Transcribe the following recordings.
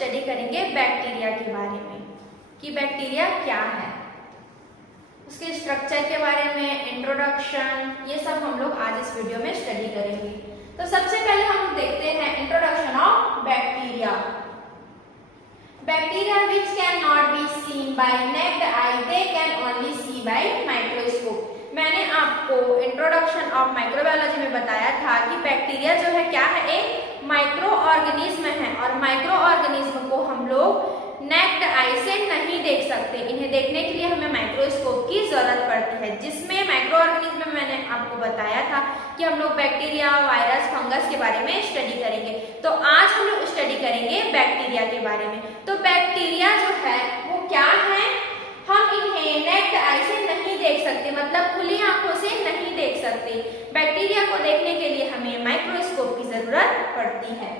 Study करेंगे bacteria के बारे में कि बैक्टीरिया क्या है, उसके स्ट्रक्चर के बारे में, इंट्रोडक्शन, ये सब हम लोग आज इस वीडियो में स्टडी करेंगे। तो सबसे पहले हम लोग देखते हैं introduction of bacteria. Bacteria which cannot be seen by naked eye, they can only see by microscope। मैंने आपको इंट्रोडक्शन ऑफ माइक्रोबायोलॉजी में बताया था कि बैक्टीरिया जो है क्या है, एक माइक्रो ऑर्गेनिज्म है और माइक्रो ऑर्गेनिज्म को हम लोग नेक्ड आई से नहीं देख सकते। इन्हें देखने के लिए हमें माइक्रोस्कोप की जरूरत पड़ती है, जिसमें माइक्रो ऑर्गेनिज्म में मैंने आपको बताया था कि हम लोग बैक्टीरिया, वायरस, फंगस के बारे में स्टडी करेंगे। तो आज हम लोग स्टडी करेंगे बैक्टीरिया के बारे में। तो बैक्टीरिया जो है वो क्या है, हम इन्हें नेक्ड आई से नहीं देख सकते, मतलब खुली आंखों से नहीं देख सकते। बैक्टीरिया को देखने के लिए हमें माइक्रोस्कोप की जरूरत पड़ती है।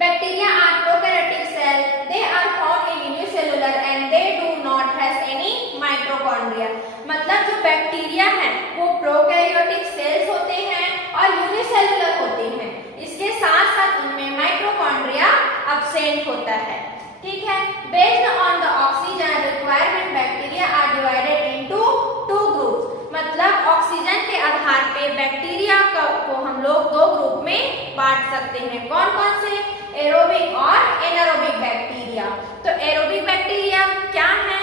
Bacteria are prokaryotic cell. They are found in unicellular and they do not has any mitochondria। मतलब जो बैक्टीरिया है वो प्रोकैरियोटिक सेल्स होते हैं और यूनिसेलुलर होते हैं। इसके साथ साथ उनमें माइटोकॉन्ड्रिया एब्सेंट होता है। ठीक है। Based on the oxygen requirement, bacteria are divided into two groups। मतलब ऑक्सीजन के आधार पे बैक्टीरिया को हम लोग दो ग्रुप में बांट सकते हैं। कौन कौन से? एरोबिक और एनारोबिक बैक्टीरिया। तो एरोबिक बैक्टीरिया क्या है?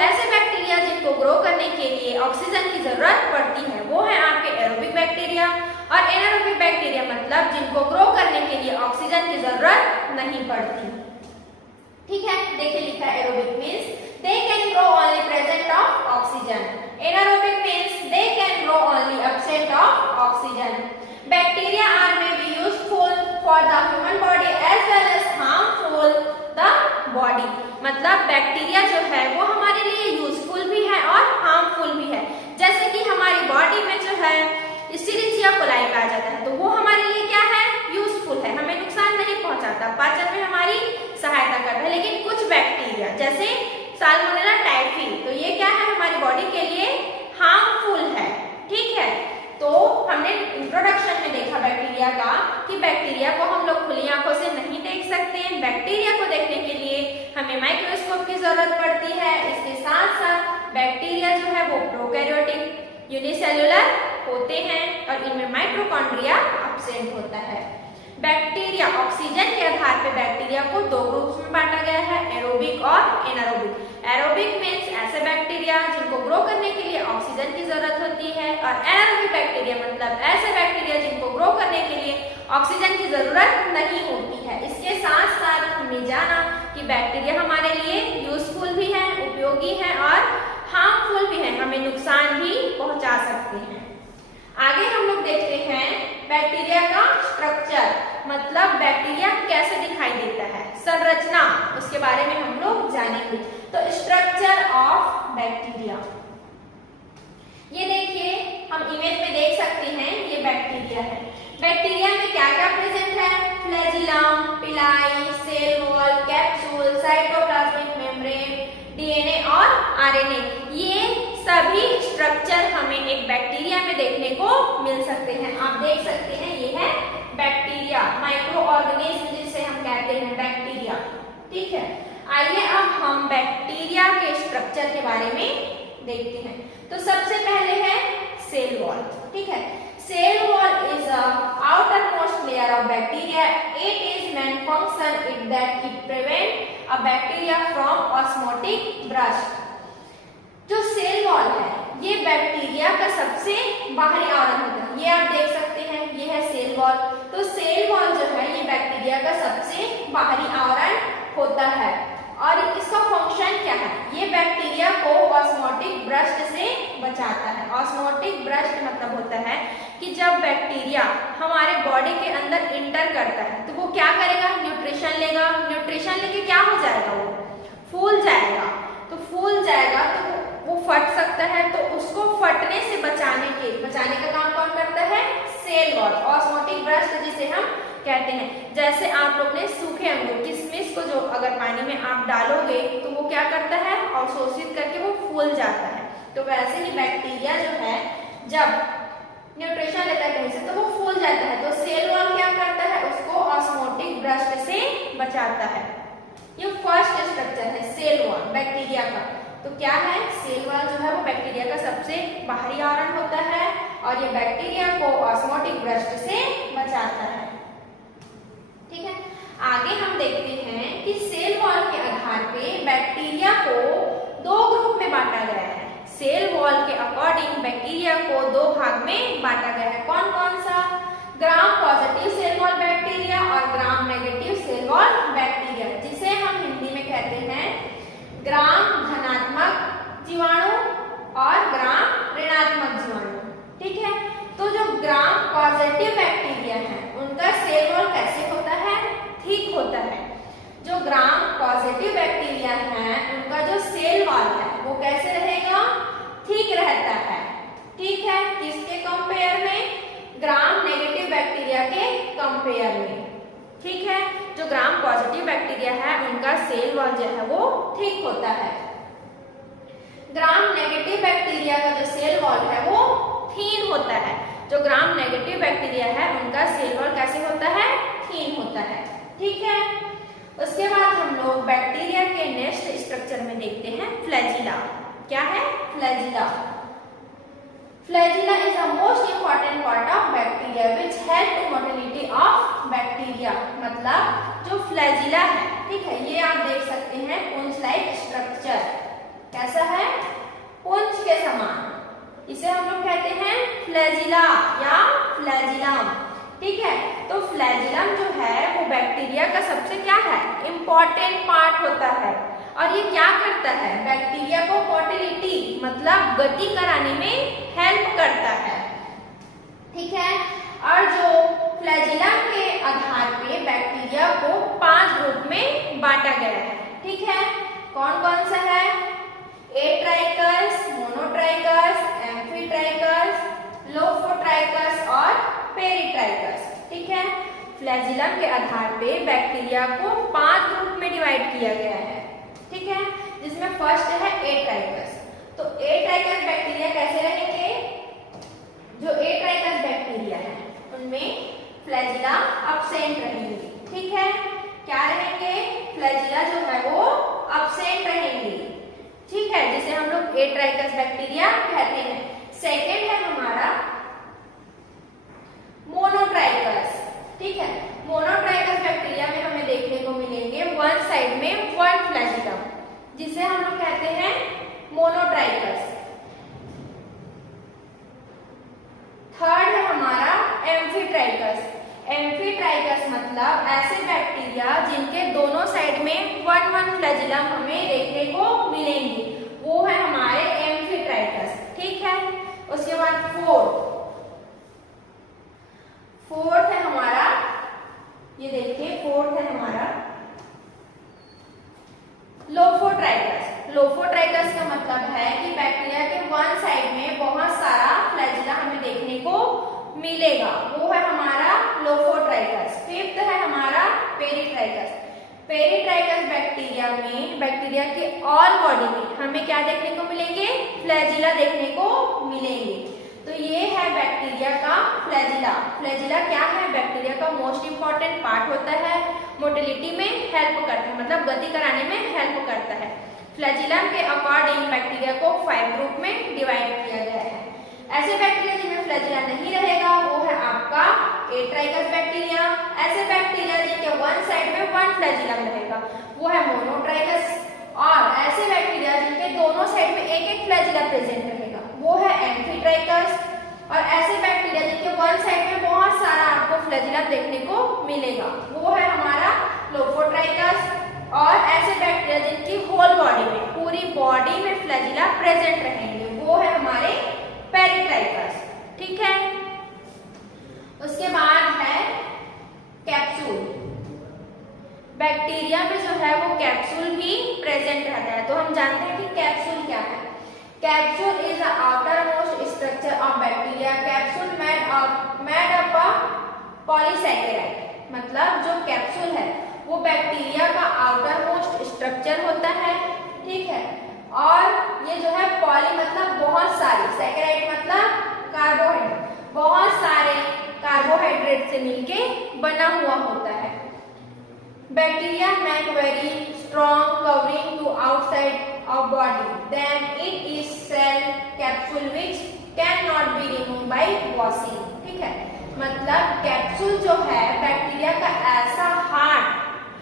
ऐसे बैक्टीरिया जिनको ग्रो करने के लिए ऑक्सीजन की जरूरत पड़ती है, वो है आपके एरोबिक बैक्टीरिया। और एनारोबिक बैक्टीरिया मतलब जिनको ग्रो करने के लिए ऑक्सीजन की जरूरत नहीं पड़ती। ठीक है, देखिए लिखा है aerobic means they can grow only present of oxygen. Anaerobic means they can grow only absent of oxygen. Bacteria are may be useful for the human body as well as harmful the body। मतलब bacteria जो है वो हमारे लिए useful भी है और harmful भी है। जैसे कि हमारी बॉडी में जो है एस्चेरिचिया कोलाई पाया जाता है, तो वो हमारे लिए क्या है? यूजफुल है, हमें नुकसान नहीं पहुंचाता, पाचन में हमारी सहायता करता है। लेकिन कुछ बैक्टीरिया जैसे साल्मोनेला टाइफी, तो ये क्या है? हमारी बॉडी के लिए हार्मफुल है। ठीक है, तो हमने इंट्रोडक्शन में देखा बैक्टीरिया का कि बैक्टीरिया को हम लोग खुली आंखों से नहीं देख सकते। बैक्टीरिया को देखने के लिए हमें माइक्रोस्कोप की जरूरत पड़ती है। इसके साथ साथ बैक्टीरिया जो है वो प्रोकैरियोटिक, यूनिसेलुलर होते हैं और इनमें माइटोकॉन्ड्रिया एब्सेंट होता है। बैक्टीरिया ऑक्सीजन के आधार पर बैक्टीरिया को दो ग्रुप्स में बांटा गया है, एरोबिक और एनारोबिक। एरोबिक मीन्स ऐसे बैक्टीरिया जिनको ग्रो करने के लिए ऑक्सीजन की जरूरत होती है, और एनारोबिक बैक्टीरिया मतलब ऐसे बैक्टीरिया जिनको ग्रो करने के लिए ऑक्सीजन की जरूरत नहीं होती है। इसके साथ साथ हमने जाना कि बैक्टीरिया हमारे लिए यूजफुल भी है, उपयोगी है और हार्मफुल भी है, हमें नुकसान भी पहुंचा सकते हैं। आगे हम लोग देखते हैं बैक्टीरिया का स्ट्रक्चर, मतलब बैक्टीरिया कैसे दिखाई देता है, संरचना, उसके बारे में हम लोग जानेंगे। तो स्ट्रक्चर ऑफ बैक्टीरिया, ये देखिए हम इमेज में देख सकते हैं, ये बैक्टीरिया है। बैक्टीरिया में क्या क्या प्रेजेंट है? Flagellum, pili, cell wall, capsule, cytoplasmic membrane, DNA और आरएनए, ये सभी स्ट्रक्चर हमें एक बैक्टीरिया में देखने को मिल सकते हैं। आप देख सकते हैं ये है बैक्टीरिया, माइक्रो ऑर्गेनिज्म जिसे हम कहते हैं बैक्टीरिया। ठीक है, आइए अब हम बैक्टीरिया के स्ट्रक्चर के बारे में देखते हैं। तो सबसे पहले है सेल वॉल। ठीक है, cell wall is a outermost layer of bacteria. It is main function is that it prevent a bacteria from osmotic burst। जो सेल वॉल है ये बैक्टीरिया का सबसे बाहरी आवरण होता है। ये आप देख सकते हैं, ये है सेल वॉल। तो सेल वॉल जो है ये बैक्टीरिया का सबसे बाहरी आवरण होता है और इसका फंक्शन क्या है? ये बैक्टीरिया को ऑस्मोटिक ब्रस्ट से बचाता है। ऑस्मोटिक ब्रस्ट मतलब होता है कि जब बैक्टीरिया हमारे बॉडी के अंदर इंटर करता है तो वो क्या करेगा? न्यूट्रिशन लेगा। न्यूट्रिशन लेके क्या हो जाएगा? वो फूल जाएगा। तो फूल जाएगा तो वो फट सकता है, तो उसको फटने से बचाने का काम कौन करता है? सेल वॉल, ऑस्मोटिक ब्रस्ट जिसे हम कहते हैं। जैसे आप लोग ने सूखे अंगूर, किशमिश को जो अगर पानी में आप डालोगे तो वो क्या करता है? अवशोषित करके वो फूल जाता है। तो वैसे ही बैक्टीरिया जो है जब न्यूट्रिशन लेता है कहीं से तो वो फूल जाता है। तो सेल वॉल क्या करता है? उसको ऑस्मोटिक ब्रस्ट से बचाता है। ये फर्स्ट स्ट्रक्चर है सेल वॉल बैक्टीरिया का। तो क्या है, सेल वॉल जो है वो बैक्टीरिया का सबसे बाहरी आवरण होता है और ये बैक्टीरिया को ऑस्मोटिक ब्रस्ट से बचाता है। ठीक है, आगे हम देखते हैं कि सेल वॉल के आधार पे बैक्टीरिया को दो ग्रुप में बांटा गया है। सेल वॉल के अकॉर्डिंग बैक्टीरिया को दो भाग में बांटा गया है। कौन कौन सा, gram positive cell wall bacteria और gram negative cell wall bacteria, जिसे हम हिंदी में कहते हैं ग्राम धनात्मक जीवाणु और ग्राम ऋणात्मक जीवाणु। ठीक है, तो जो ग्राम पॉजिटिव बैक्टीरिया है उनका सेल वॉल कैसे होता है, ठीक होता है। जो ग्राम पॉजिटिव बैक्टीरिया है उनका जो सेल वॉल है वो कैसे रहेगा, ठीक रहता है। ठीक है, किसके कंपेयर में, ग्राम नेगेटिव बैक्टीरिया के कंपेयर में। ठीक है, जो ग्राम पॉजिटिव बैक्टीरिया है उनका सेल वॉल जो है वो ठीक होता है। ग्राम नेगेटिव बैक्टीरिया का जो सेल वॉल है वो थीन होता है। जो ग्राम नेगेटिव बैक्टीरिया है उनका सेल वॉल कैसे होता है, थीन होता है। ठीक है, उसके बाद हम लोग बैक्टीरिया के नेक्स्ट स्ट्रक्चर में देखते हैं फ्लैजिला। क्या है, flagella. Flagella is the most important part of bacteria which help to motility of bacteria. मतलब जो फ्लैजिला है, ठीक है, ये आप देख सकते हैं पुंज लाइक स्ट्रक्चर। कैसा है, पुंज के समान। इसे हम लोग कहते हैं फ्लैजिला या फ्लैजिलम। ठीक है, तो फ्लैजिलम जो है वो बैक्टीरिया का सबसे क्या है, इंपॉर्टेंट पार्ट होता है। और ये क्या करता है, बैक्टीरिया को मोटिलिटी मतलब गति कराने में हेल्प करता है। ठीक है, और जो फ्लैजिलम के आधार पे बैक्टीरिया को 5 ग्रुप में बांटा गया है। ठीक है, कौन कौन सा है, एट्राइकस, मोनोट्राइकस, एम्फीट्राइकस, लोफोट्राइकस और पेरिट्राइकस। ठीक है, फ्लैजिलम के आधार पे बैक्टीरिया को 5 ग्रुप में डिवाइड किया गया है। ठीक है, जिसमें फर्स्ट है एट्राइकस। तो एट्राइकस बैक्टीरिया कैसे रहेंगे, जो एट्राइकस बैक्टीरिया है उनमें फ्लैजिला अब्सेंट रहेंगे। ठीक है, क्या रहेंगे, फ्लैजिला जो है वो अब्सेंट रहेंगे। ठीक है, जिसे हम लोग एट्राइकस बैक्टीरिया कहते हैं। सेकेंड है हमारा मोनोट्राइकस। ठीक है, मोनोट्राइकस बैक्टीरिया में हमें देखने को मिलेंगे वन साइड में वन फ्लैजिलम, जिसे हम लोग कहते हैं मोनोट्राइकस। थर्ड है हमारा एम्फीट्राइकस। एम्फीट्राइकस मतलब ऐसे बैक्टीरिया जिनके दोनों साइड में वन वन फ्लैजिलम हमें देखने को मिलेंगे, वो है हमारे एम्फीट्राइकस। ठीक है, उसके बाद फोर्थ है हमारा, ये देखिए फोर्थ है हमारा लोफोट्राइकस। लोफोट्राइकस का मतलब है कि बैक्टीरिया के वन साइड में बहुत सारा फ्लैजिला हमें देखने को मिलेगा, वो है हमारा लोफोट्राइकस। फिफ्थ है हमारा पेरिट्राइकस। पेरिट्राइकस बैक्टीरिया में बैक्टीरिया के ऑल बॉडी में हमें क्या देखने को मिलेंगे, फ्लैजिला देखने को मिलेंगे। तो ये है बैक्टीरिया का फ्लैजिला। फ्लैजिला क्या है, बैक्टीरिया का मोस्ट इंपॉर्टेंट पार्ट होता है, मोटिलिटी में हेल्प करता है, मतलब गति कराने में हेल्प करता है। फ्लैजिलम के अकॉर्डिंग बैक्टीरिया को 5 ग्रुप में डिवाइड किया गया है। ऐसे बैक्टीरिया जिनमें फ्लैजिला नहीं रहेगा वो है आपका एट्राइकस बैक्टीरिया। ऐसे बैक्टीरिया जिनके वन साइड में वन फ्लैजिलम रहेगा वो है मोनोट्राइकस। और ऐसे बैक्टीरिया जिनके दोनों साइड में एक एक फ्लैजिला प्रेजेंट रहेगा वो है एम्फीट्राइकस। और ऐसे बैक्टीरिया जिनके वन साइड में बहुत सारा आपको फ्लैजिला देखने को मिलेगा वो है हमारा लोफोट्राइकस। और ऐसे बैक्टीरिया जिनकी होल बॉडी में, पूरी बॉडी में फ्लैजिला प्रेजेंट रहेंगे वो है हमारे पेरिट्राइकस। ठीक है, उसके बाद है कैप्सूल। बैक्टीरिया में जो है वो कैप्सूल भी प्रेजेंट रहता है। तो हम जानते हैं कि कैप्सूल क्या है। Capsule is the outer most structure of bacteria. Capsule made up of polysaccharide. मतलब जो कैप्सूल है वो बैक्टीरिया का आउटर मोस्ट स्ट्रक्चर होता है। ठीक है, और ये जो है पॉली मतलब बहुत सारी, सैकेराइड मतलब कार्बोहाइड्रेट, बहुत सारे कार्बोहाइड्रेट से मिलके बना हुआ होता है। Bacteria make very strong covering to outside of body. Then it is cell capsule which cannot be removed by washing. ठीक है, मतलब कैप्सूल जो है बैक्टीरिया का ऐसा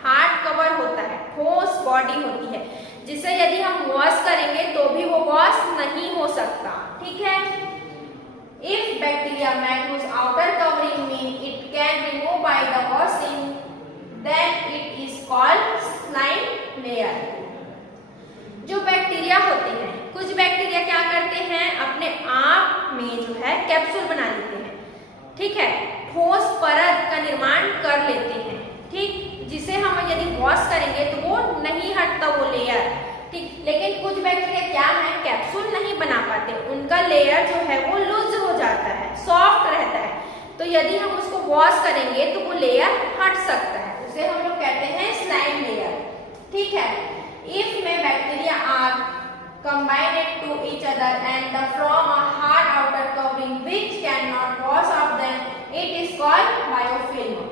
हार्ड कवर होता है, ठोस बॉडी होती है, जिसे यदि हम वॉश करेंगे तो भी वो वॉश नहीं हो सकता। ठीक है, if bacteria make whose outer covering mean it can remove by the washing, then it is called slime layer. जो बैक्टीरिया होते हैं, कुछ बैक्टीरिया क्या करते हैं, अपने आप में जो है कैप्सूल बना लेते हैं। ठीक है, ठोस परत का निर्माण कर लेते हैं। ठीक, जिसे हम यदि वॉश करेंगे तो वो नहीं हटता वो लेयर। ठीक, लेकिन कुछ बैक्टीरिया क्या है, कैप्सूल नहीं बना पाते, उनका लेयर जो है वो लूज हो जाता है, सॉफ्ट रहता है, तो यदि हम उसको वॉश करेंगे तो वो लेयर हट सकता है, उसे हम लोग कहते हैं स्लाइम लेयर। ठीक है, if में bacteria are combined to each other and the from a hard outer covering which cannot wash off them, it is called biofilm.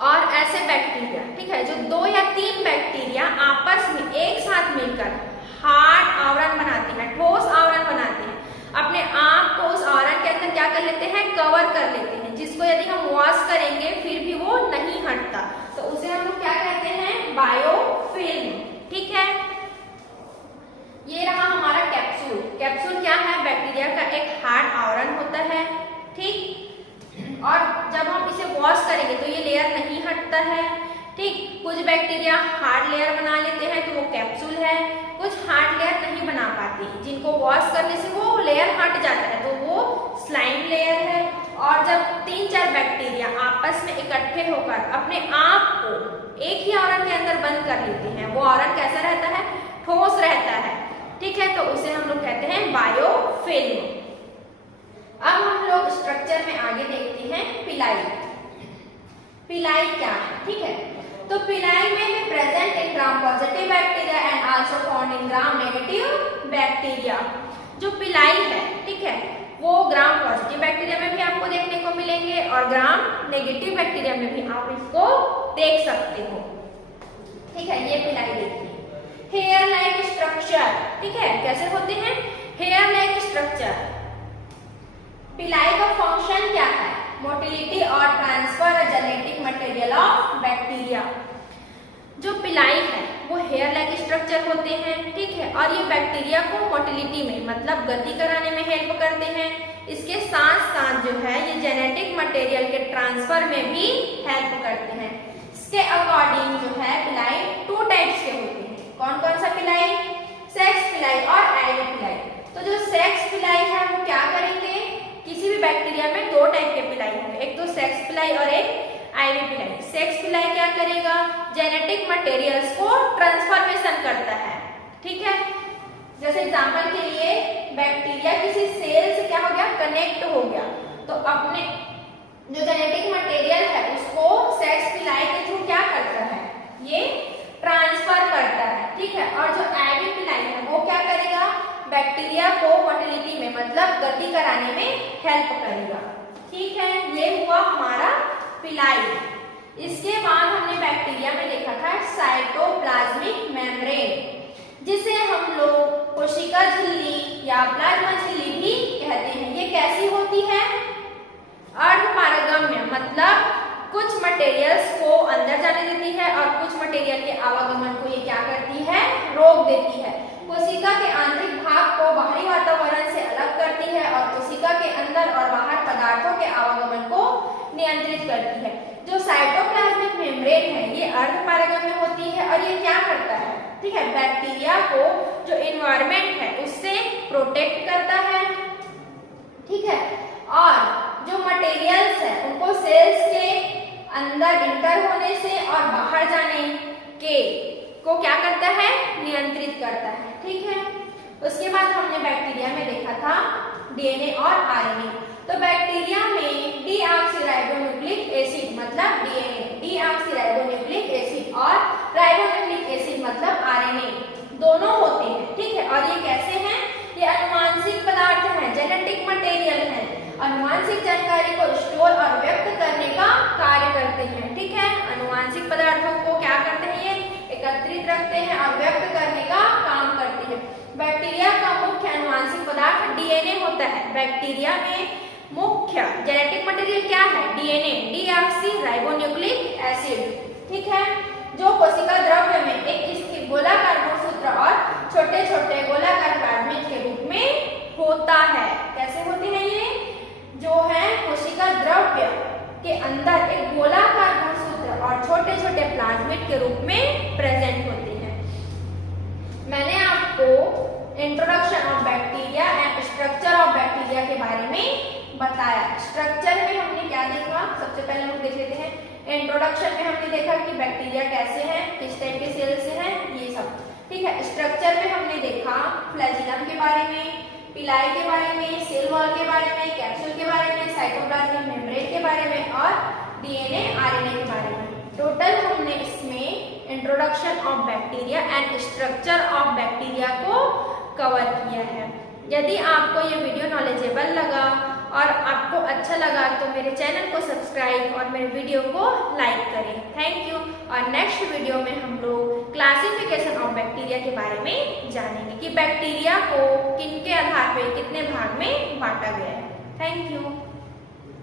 और ऐसे बैक्टीरिया, ठीक है, जो 2 या 3 बैक्टीरिया आपस में एक साथ मिलकर हार्ड आवरण बनाते हैं, ठोस आवरण बनाते हैं, अपने आप को उस आवरण के अंदर क्या कर लेते हैं, कवर कर लेते हैं, जिसको यदि हम वॉश करेंगे फिर भी वो नहीं हटता, तो उसे हम लोग क्या कहते हैं, बायोफिल्म। ठीक है, ये रहा हमारा कैप्सूल। कैप्सूल क्या है, बैक्टीरिया का एक हार्ड आवरण होता है। ठीक, और जब हम इसे वॉश करेंगे तो ये लेयर नहीं हटता है। ठीक, कुछ बैक्टीरिया हार्ड लेयर बना लेते हैं तो वो कैप्सूल है, कुछ हार्ड लेयर नहीं बना पाते, जिनको वॉश करने से वो लेयर हट जाता है तो वो स्लाइम लेयर है। और जब 3-4 बैक्टीरिया आपस में इकट्ठे होकर अपने आप को एक ही आवरण के अंदर बंद कर लेते हैं, वो आवरण कैसा रहता है, ठोस रहता है। ठीक है, तो उसे हम लोग कहते हैं बायोफिल्म। अब हम लोग स्ट्रक्चर में आगे देखते हैं पिलाई। पिलाई क्या है, ठीक है, तो पिलाई में भी present in gram positive bacteria and also found in gram negative bacteria. जो पिलाई है, ठीक है, वो ग्राम पॉजिटिव बैक्टीरिया में भी आपको देखने को मिलेंगे और ग्राम नेगेटिव बैक्टीरिया में भी आप इसको देख सकते हो। ठीक है, ये पिलाई देखिए, हेयर लाइक स्ट्रक्चर। ठीक है, कैसे होते हैं, हेयर लाइक स्ट्रक्चर। पिलाई का फंक्शन क्या है, मोटिलिटी और transfer genetic material of bacteria. जो पिलाई है वो हेयर लाइक स्ट्रक्चर होते हैं। ठीक है, और ये बैक्टीरिया को मोटिलिटी में मतलब गति कराने में हेल्प करते हैं। इसके साथ साथ जो है ये जेनेटिक मटेरियल के ट्रांसफर में भी हेल्प करते हैं। इसके अकॉर्डिंग जो है पिलाई 2 टाइप्स के होते हैं। कौन कौन सा पिलाई, सेक्स पिलाई और आईवी पिलाई। तो जो सेक्स पिलाई है वो क्या करेंगे, किसी भी बैक्टीरिया में 2 टाइप के पिलाई होंगे, एक तो सेक्स पिलाई और एक आईवी पिलाई। सेक्स पिलाई क्या करेगा, जेनेटिक मटेरियल्स को ट्रांसफॉर्मेशन करता है। ठीक है, जैसे एग्जांपल के लिए बैक्टीरिया किसी सेल से क्या हो गया, कनेक्ट हो गया, तो अपने जो जेनेटिक मटेरियल है उसको सेक्स पिलाई के थ्रू क्या करता है, ये ट्रांसफर करता है। ठीक है, और जो आईवी पिलाई है वो क्या करेगा, बैक्टीरिया को मोटिलिटी में मतलब गति कराने में हेल्प करेगा। ठीक है, ये हुआ हमारा पिलाई। इसके बाद हमने बैक्टीरिया में देखा था साइटोप्लाज्मिक मेम्ब्रेन, जिसे हम लोग कोशिका झिल्ली या प्लाज्मा झिल्ली भी कहते हैं। ये कैसी होती है, अर्धपारगम्य, मतलब कुछ मटेरियल्स को अंदर जाने देती है और कुछ मटेरियल के आवागमन को ये क्या करती है, रोक देती है। कोशिका के आंतरिक भाग को बाहरी वातावरण से अलग करती है और कोशिका के अंदर और बाहर पदार्थों के आवागमन को नियंत्रित करती है। जो साइटोप्लाज्मिक मेम्ब्रेन है ये अर्धपारगम्य होती है और ये क्या करता है, ठीक है, बैक्टीरिया को जो एनवायरनमेंट है उससे प्रोटेक्ट करता है। ठीक है, और जो मटेरियल्स है उनको सेल्स के अंदर इंटर होने से और बाहर जाने के को क्या करता है, नियंत्रित करता है। ठीक है, उसके बाद हमने बैक्टीरिया में देखा था डीएनए और आरएनए। तो बैक्टीरिया में डीऑक्सीराइबोन्यूक्लिक एसिड मतलब डीएनए, डीऑक्सीराइबोन्यूक्लिक एसिड और राइबोन्यूक्लिक एसिड मतलब आरएनए दोनों होते हैं। ठीक है, और ये कैसे हैं, ये अनुवांशिक पदार्थ हैं, जेनेटिक मटेरियल हैं, अनुवांशिक जानकारी को स्टोर और व्यक्त करने का कार्य करते हैं। ठीक है, अनुवांशिक पदार्थों पदार्थ डीएनए होता है। बैक्टीरिया में मुख्य जेनेटिक मटेरियल क्या है? DNA, deoxy ribonucleic acid. ठीक है, जो कोशिका द्रव्य में एक स्थिर गोलाकार गुणसूत्र और छोटे छोटे गोलाकार प्लाज्मिड के रूप में होता है। कैसे होते हैं ये? जो है कोशिका द्रव्य के अंदर एक गोलाकार गुणसूत्र और छोटे छोटे प्लाज्मिड के रूप में प्रेजेंट होते हैं। मैंने आपको introduction of bacteria and structure of bacteria के बारे में बताया। स्ट्रक्चर में हमने क्या देखा? सबसे पहले हम देख लेते हैं। इंट्रोडक्शन में हमने देखा कि बैक्टीरिया कैसे हैं, किस टाइप के सेल से हैं, ये सब। ठीक है, स्ट्रक्चर में हमने देखा फ्लैजिलम के बारे में, पिलाई के बारे में, सेल वॉल के बारे में, कैप्सूल के बारे में, साइटोप्लाज्मिक मेम्ब्रेन के बारे में और डीएनए आरएनए के बारे में। टोटल हमने इसमें introduction of bacteria and structure of bacteria को कवर किया है। यदि आपको ये वीडियो नॉलेजेबल लगा और आपको अच्छा लगा तो मेरे चैनल को सब्सक्राइब और मेरे वीडियो को लाइक करें। Thank you. और नेक्स्ट वीडियो में हम लोग क्लासिफिकेशन ऑफ बैक्टीरिया के बारे में जानेंगे कि बैक्टीरिया को किन के आधार पर कितने भाग में बांटा गया है। Thank you.